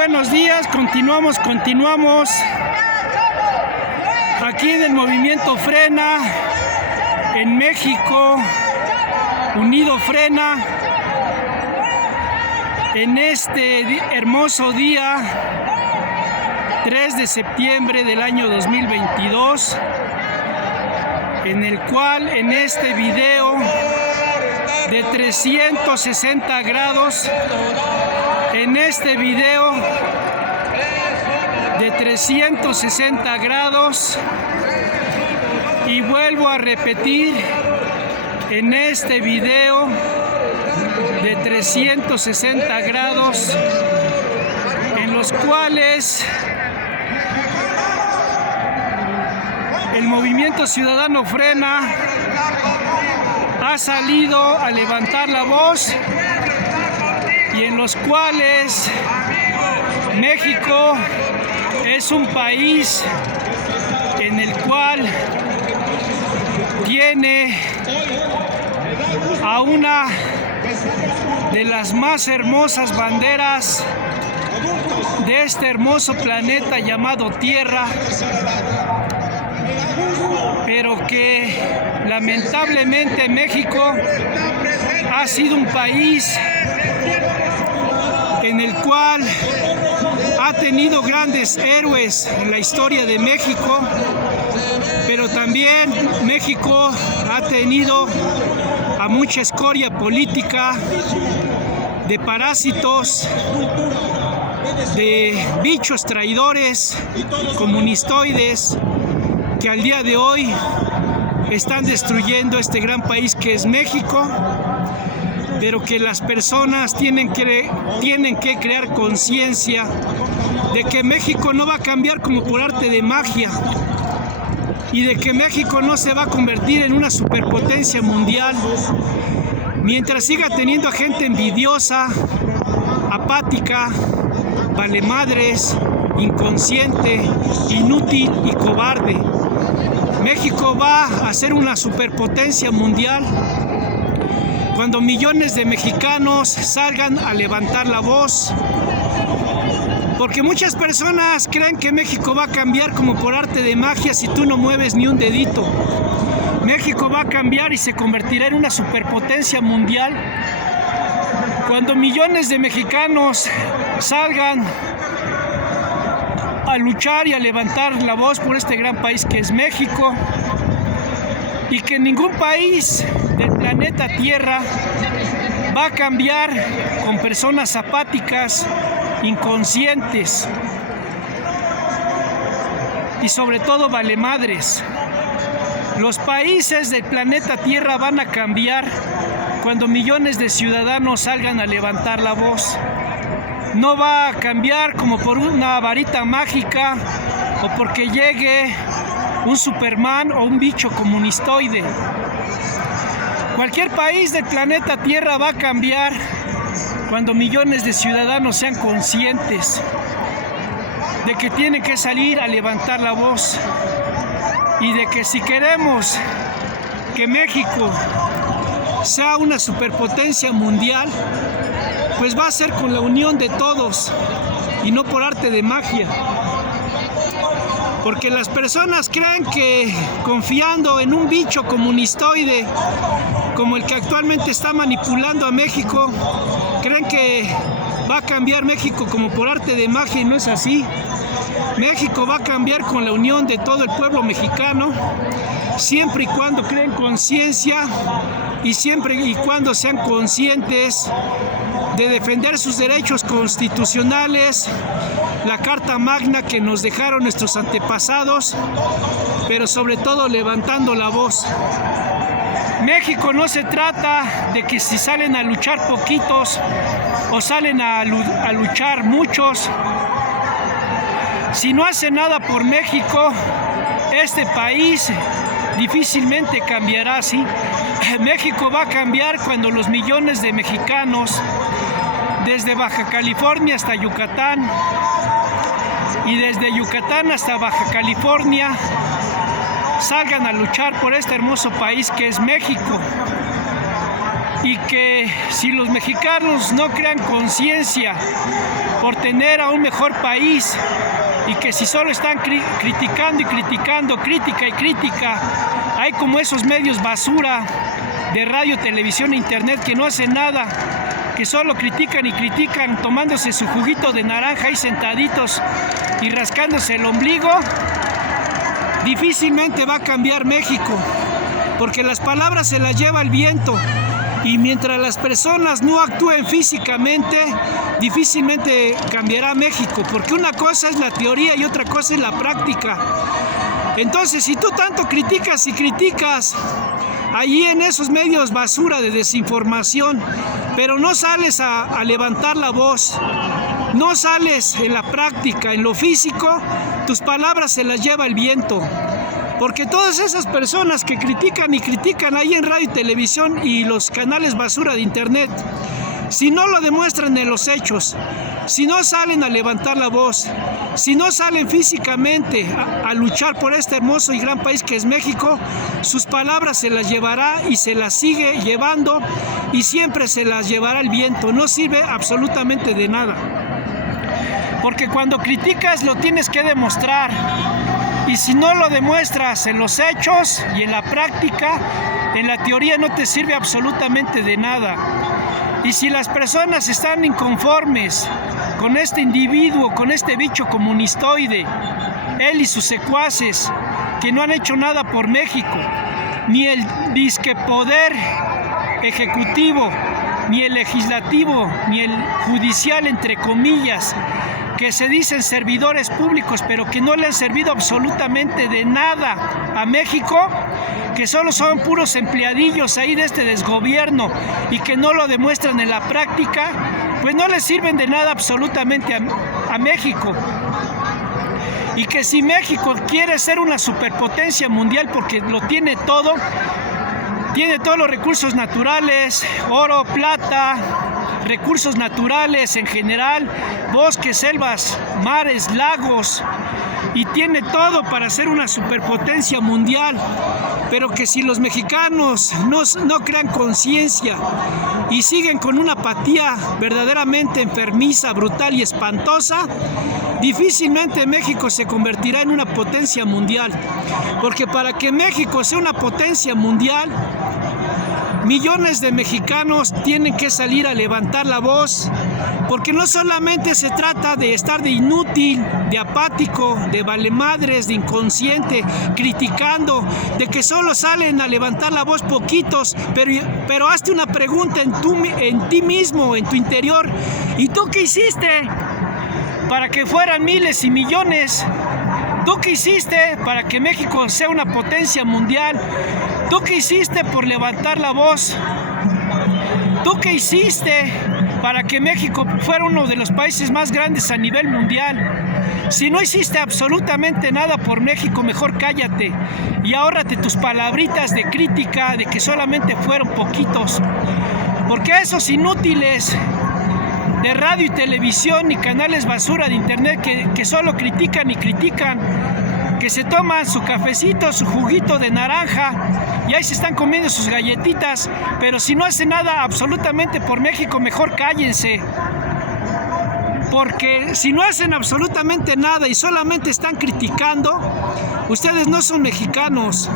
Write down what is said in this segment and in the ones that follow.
buenos días, continuamos aquí en el movimiento Frena en México, Unido Frena, en este hermoso día 3 de septiembre del año 2022, en el cual en este video de 360 grados, en este video de 360 grados, y vuelvo a repetir, en este video de 360 grados, en los cuales el Movimiento Ciudadano Frena ha salido a levantar la voz, y en los cuales México es un país en el cual tiene a una de las más hermosas banderas de este hermoso planeta llamado Tierra, pero que lamentablemente México ha sido un país en el cual ha tenido grandes héroes en la historia de México, pero también México ha tenido a mucha escoria política, de parásitos, de bichos traidores, comunistoides, que al día de hoy están destruyendo este gran país que es México, pero que las personas tienen que crear conciencia de que México no va a cambiar como por arte de magia, y de que México no se va a convertir en una superpotencia mundial mientras siga teniendo a gente envidiosa, apática, valemadres, inconsciente, inútil y cobarde. México va a ser una superpotencia mundial cuando millones de mexicanos salgan a levantar la voz, porque muchas personas creen que México va a cambiar como por arte de magia si tú no mueves ni un dedito. México va a cambiar y se convertirá en una superpotencia mundial cuando millones de mexicanos salgan a luchar y a levantar la voz por este gran país que es México, y que ningún país del planeta Tierra va a cambiar con personas apáticas, inconscientes y sobre todo valemadres. Los países del planeta Tierra van a cambiar cuando millones de ciudadanos salgan a levantar la voz. No va a cambiar como por una varita mágica o porque llegue un Superman o un bicho comunistoide. Cualquier país del planeta Tierra va a cambiar cuando millones de ciudadanos sean conscientes de que tienen que salir a levantar la voz, y de que si queremos que México sea una superpotencia mundial, pues va a ser con la unión de todos y no por arte de magia. Porque las personas creen que confiando en un bicho comunistoide como el que actualmente está manipulando a México, creen que va a cambiar México como por arte de magia, y no es así. México va a cambiar con la unión de todo el pueblo mexicano, siempre y cuando creen conciencia y siempre y cuando sean conscientes de defender sus derechos constitucionales, la Carta Magna que nos dejaron nuestros antepasados, pero sobre todo levantando la voz. México no se trata de que si salen a luchar poquitos o salen a luchar muchos. Si no hace nada por México, este país difícilmente cambiará así. México va a cambiar cuando los millones de mexicanos, desde Baja California hasta Yucatán y desde Yucatán hasta Baja California, salgan a luchar por este hermoso país que es México. y que si los mexicanos no crean conciencia por tener a un mejor país, y que si solo están criticando y criticando, crítica y crítica, hay como esos medios basura de radio, televisión e internet que no hacen nada, que solo critican y critican, tomándose su juguito de naranja ahí sentaditos y rascándose el ombligo, difícilmente va a cambiar México, porque las palabras se las lleva el viento, y mientras las personas no actúen físicamente, difícilmente cambiará México, porque una cosa es la teoría y otra cosa es la práctica. Entonces, si tú tanto criticas y criticas allí en esos medios basura de desinformación, pero no sales a levantar la voz, no sales en la práctica, en lo físico, tus palabras se las lleva el viento. Porque todas esas personas que critican y critican ahí en radio y televisión y los canales basura de internet, si no lo demuestran en los hechos, si no salen a levantar la voz, si no salen físicamente a luchar por este hermoso y gran país que es México, sus palabras se las llevará y se las sigue llevando, y siempre se las llevará el viento. No sirve absolutamente de nada. Porque cuando criticas lo tienes que demostrar. Y si no lo demuestras en los hechos y en la práctica, en la teoría no te sirve absolutamente de nada. Y si las personas están inconformes con este individuo, con este bicho comunistoide, él y sus secuaces, que no han hecho nada por México, ni el disque poder ejecutivo, ni el legislativo, ni el judicial, entre comillas, que se dicen servidores públicos, pero que no le han servido absolutamente de nada a México, que solo son puros empleadillos ahí de este desgobierno y que no lo demuestran en la práctica, pues no le sirven de nada absolutamente a México. Y que si México quiere ser una superpotencia mundial, porque lo tiene todo, tiene todos los recursos naturales, oro, plata, recursos naturales en general, bosques, selvas, mares, lagos, y tiene todo para ser una superpotencia mundial, pero que si los mexicanos no crean conciencia y siguen con una apatía verdaderamente enfermiza, brutal y espantosa, difícilmente México se convertirá en una potencia mundial, porque para que México sea una potencia mundial, millones de mexicanos tienen que salir a levantar la voz, porque no solamente se trata de estar de inútil, de apático, de valemadres, de inconsciente, criticando, de que solo salen a levantar la voz poquitos, pero hazte una pregunta en ti mismo, en tu interior. ¿Y tú qué hiciste para que fueran miles y millones? ¿Tú qué hiciste para que México sea una potencia mundial? ¿Tú qué hiciste por levantar la voz? ¿Tú qué hiciste para que México fuera uno de los países más grandes a nivel mundial? Si no hiciste absolutamente nada por México, mejor cállate y ahórrate tus palabritas de crítica de que solamente fueron poquitos. Porque esos inútiles de radio y televisión y canales basura de internet que solo critican y critican, que se toman su cafecito, su juguito de naranja y ahí se están comiendo sus galletitas, pero si no hacen nada absolutamente por México, mejor cállense. Porque si no hacen absolutamente nada y solamente están criticando, ustedes no son mexicanos.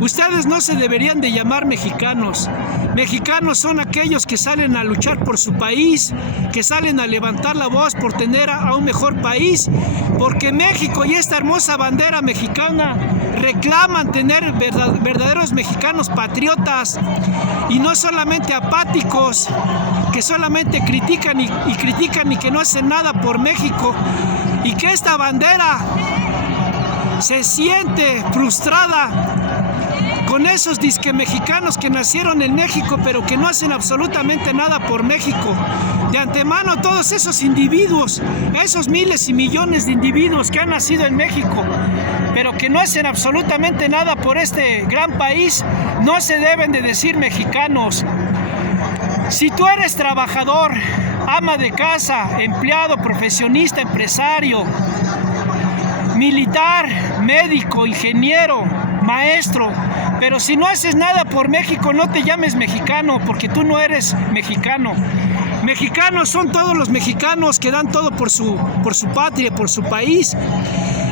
Ustedes no se deberían de llamar mexicanos. Mexicanos son aquellos que salen a luchar por su país, que salen a levantar la voz por tener a un mejor país, porque México y esta hermosa bandera mexicana reclaman tener verdaderos mexicanos patriotas y no solamente apáticos, que solamente critican y critican y que no hacen nada por México, y que esta bandera se siente frustrada con esos disque mexicanos que nacieron en México pero que no hacen absolutamente nada por México. De antemano, todos esos individuos, esos miles y millones de individuos que han nacido en México pero que no hacen absolutamente nada por este gran país, no se deben de decir mexicanos. Si tú eres trabajador, ama de casa, empleado, profesionista, empresario, militar, médico, ingeniero, maestro. Pero si no haces nada por México, no te llames mexicano, porque tú no eres mexicano. Mexicanos son todos los mexicanos que dan todo por su patria, por su país.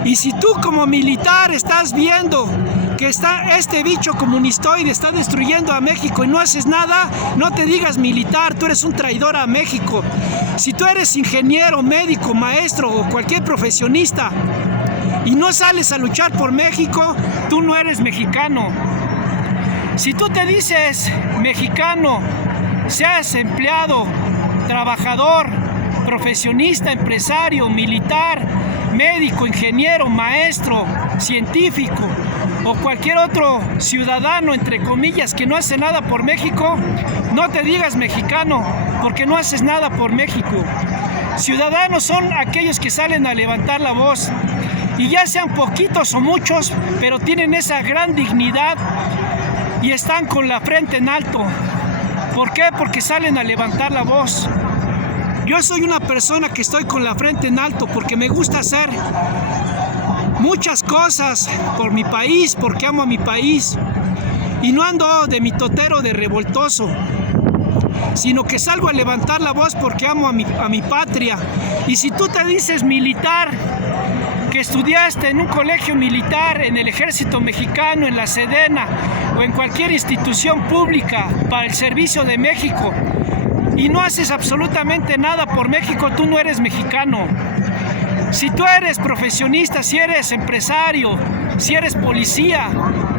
Y si tú como militar estás viendo que este bicho comunistoide está destruyendo a México y no haces nada, no te digas militar, tú eres un traidor a México. Si tú eres ingeniero, médico, maestro o cualquier profesionista y no sales a luchar por México, tú no eres mexicano. Si tú te dices mexicano, seas empleado, trabajador, profesionista, empresario, militar, médico, ingeniero, maestro, científico o cualquier otro ciudadano, entre comillas, que no hace nada por México, no te digas mexicano, porque no haces nada por México. Ciudadanos son aquellos que salen a levantar la voz, y ya sean poquitos o muchos, pero tienen esa gran dignidad y están con la frente en alto. ¿Por qué? Porque salen a levantar la voz. Yo soy una persona que estoy con la frente en alto porque me gusta hacer muchas cosas por mi país, porque amo a mi país. Y no ando de mitotero, de revoltoso, sino que salgo a levantar la voz porque amo a mi patria. Y si tú te dices militar, que estudiaste en un colegio militar, en el Ejército Mexicano, en la Sedena o en cualquier institución pública para el servicio de México, y no haces absolutamente nada por México, tú no eres mexicano. Si tú eres profesionista, si eres empresario, si eres policía,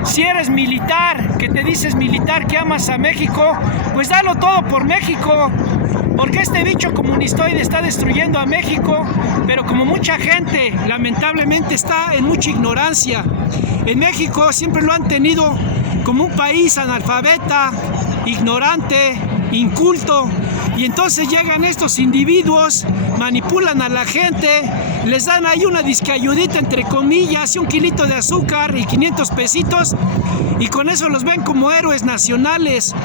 si eres militar, que te dices militar, que amas a México, pues dalo todo por México, porque este bicho comunistoide está destruyendo a México. Pero como mucha gente lamentablemente está en mucha ignorancia, en México siempre lo han tenido como un país analfabeta, ignorante, inculto, y entonces llegan estos individuos, manipulan a la gente, les dan ahí una discayudita entre comillas y un kilito de azúcar y 500 pesitos, y con eso los ven como héroes nacionales,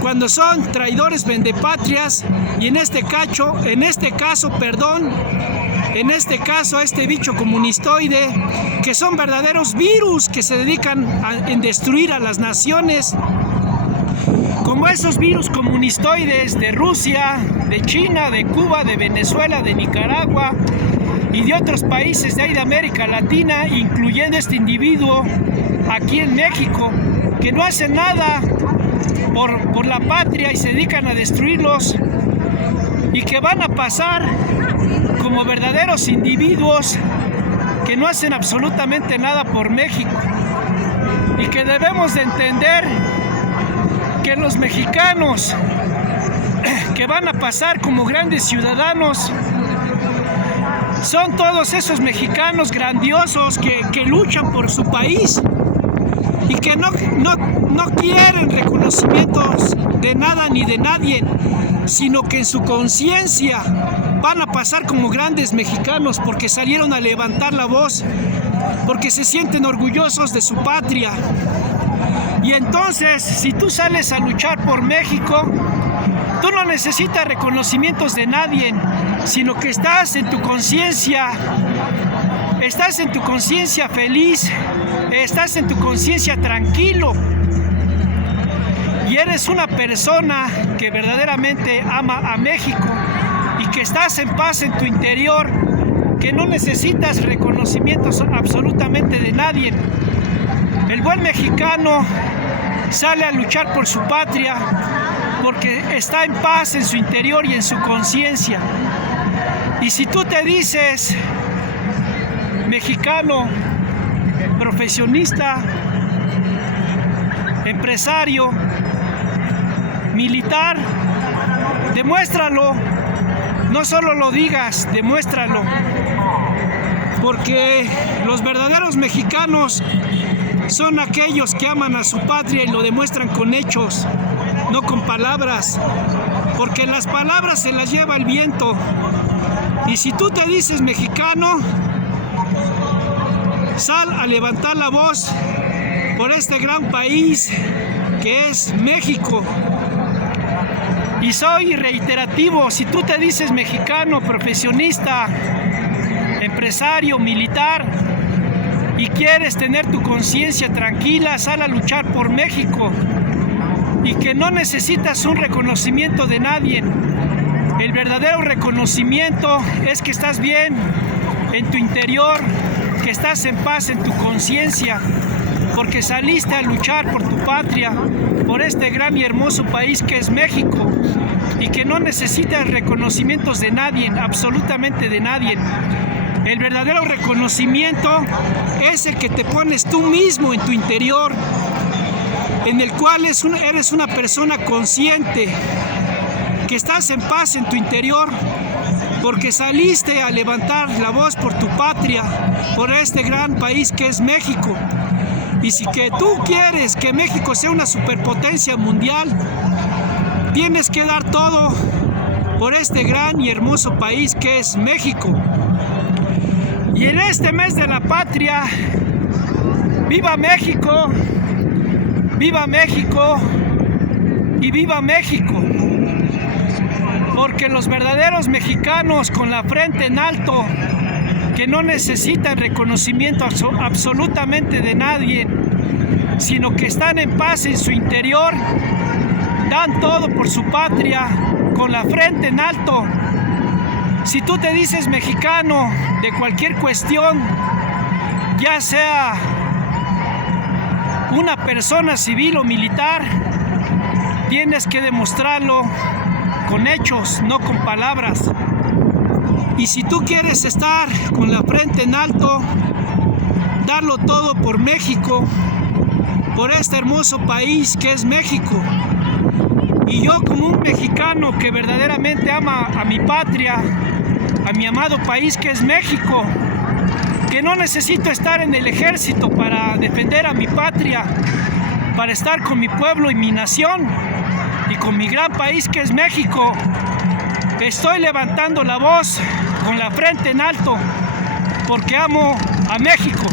cuando son traidores vendepatrias. Y en este caso, este bicho comunistoide, que son verdaderos virus que se dedican en destruir a las naciones, como esos virus comunistoides de Rusia, de China, de Cuba, de Venezuela, de Nicaragua y de otros países de ahí de América Latina, incluyendo este individuo aquí en México, que no hacen nada por la patria y se dedican a destruirlos, y que van a pasar como verdaderos individuos que no hacen absolutamente nada por México, y que debemos de entender que los mexicanos que van a pasar como grandes ciudadanos son todos esos mexicanos grandiosos que luchan por su país y que no quieren reconocimientos de nada ni de nadie, sino que en su conciencia van a pasar como grandes mexicanos porque salieron a levantar la voz, porque se sienten orgullosos de su patria. Y entonces, si tú sales a luchar por México, tú no necesitas reconocimientos de nadie, sino que estás en tu conciencia feliz, estás en tu conciencia tranquilo, y eres una persona que verdaderamente ama a México y que estás en paz en tu interior, que no necesitas reconocimientos absolutamente de nadie. El buen mexicano sale a luchar por su patria porque está en paz en su interior y en su conciencia. Y si tú te dices mexicano, profesionista, empresario, militar, demuéstralo. No solo lo digas, demuéstralo. Porque los verdaderos mexicanos son aquellos que aman a su patria y lo demuestran con hechos, no con palabras, porque las palabras se las lleva el viento. Y si tú te dices mexicano, sal a levantar la voz por este gran país que es México. Y soy reiterativo, si tú te dices mexicano, profesionista, empresario, militar, y quieres tener tu conciencia tranquila, sal a luchar por México, y que no necesitas un reconocimiento de nadie. El verdadero reconocimiento es que estás bien en tu interior, que estás en paz en tu conciencia, porque saliste a luchar por tu patria, por este gran y hermoso país que es México, y que no necesitas reconocimientos de nadie, absolutamente de nadie. El verdadero reconocimiento es el que te pones tú mismo en tu interior, en el cual eres una persona consciente, que estás en paz en tu interior, porque saliste a levantar la voz por tu patria, por este gran país que es México. Y si que tú quieres que México sea una superpotencia mundial, tienes que dar todo por este gran y hermoso país que es México. Y en este mes de la patria, ¡viva México! ¡Viva México! ¡Y viva México! Porque los verdaderos mexicanos con la frente en alto, que no necesitan reconocimiento absolutamente de nadie, sino que están en paz en su interior, dan todo por su patria con la frente en alto. Si tú te dices mexicano de cualquier cuestión, ya sea una persona civil o militar, tienes que demostrarlo con hechos, no con palabras. Y si tú quieres estar con la frente en alto, darlo todo por México, por este hermoso país que es México. Y yo, como un mexicano que verdaderamente ama a mi patria, a mi amado país que es México, que no necesito estar en el ejército para defender a mi patria, para estar con mi pueblo y mi nación, y con mi gran país que es México, estoy levantando la voz con la frente en alto, porque amo a México.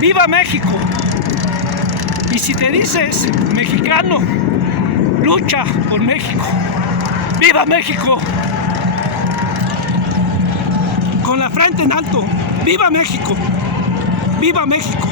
¡Viva México! Y si te dices mexicano, lucha por México. ¡Viva México! Con la frente en alto. ¡Viva México! ¡Viva México!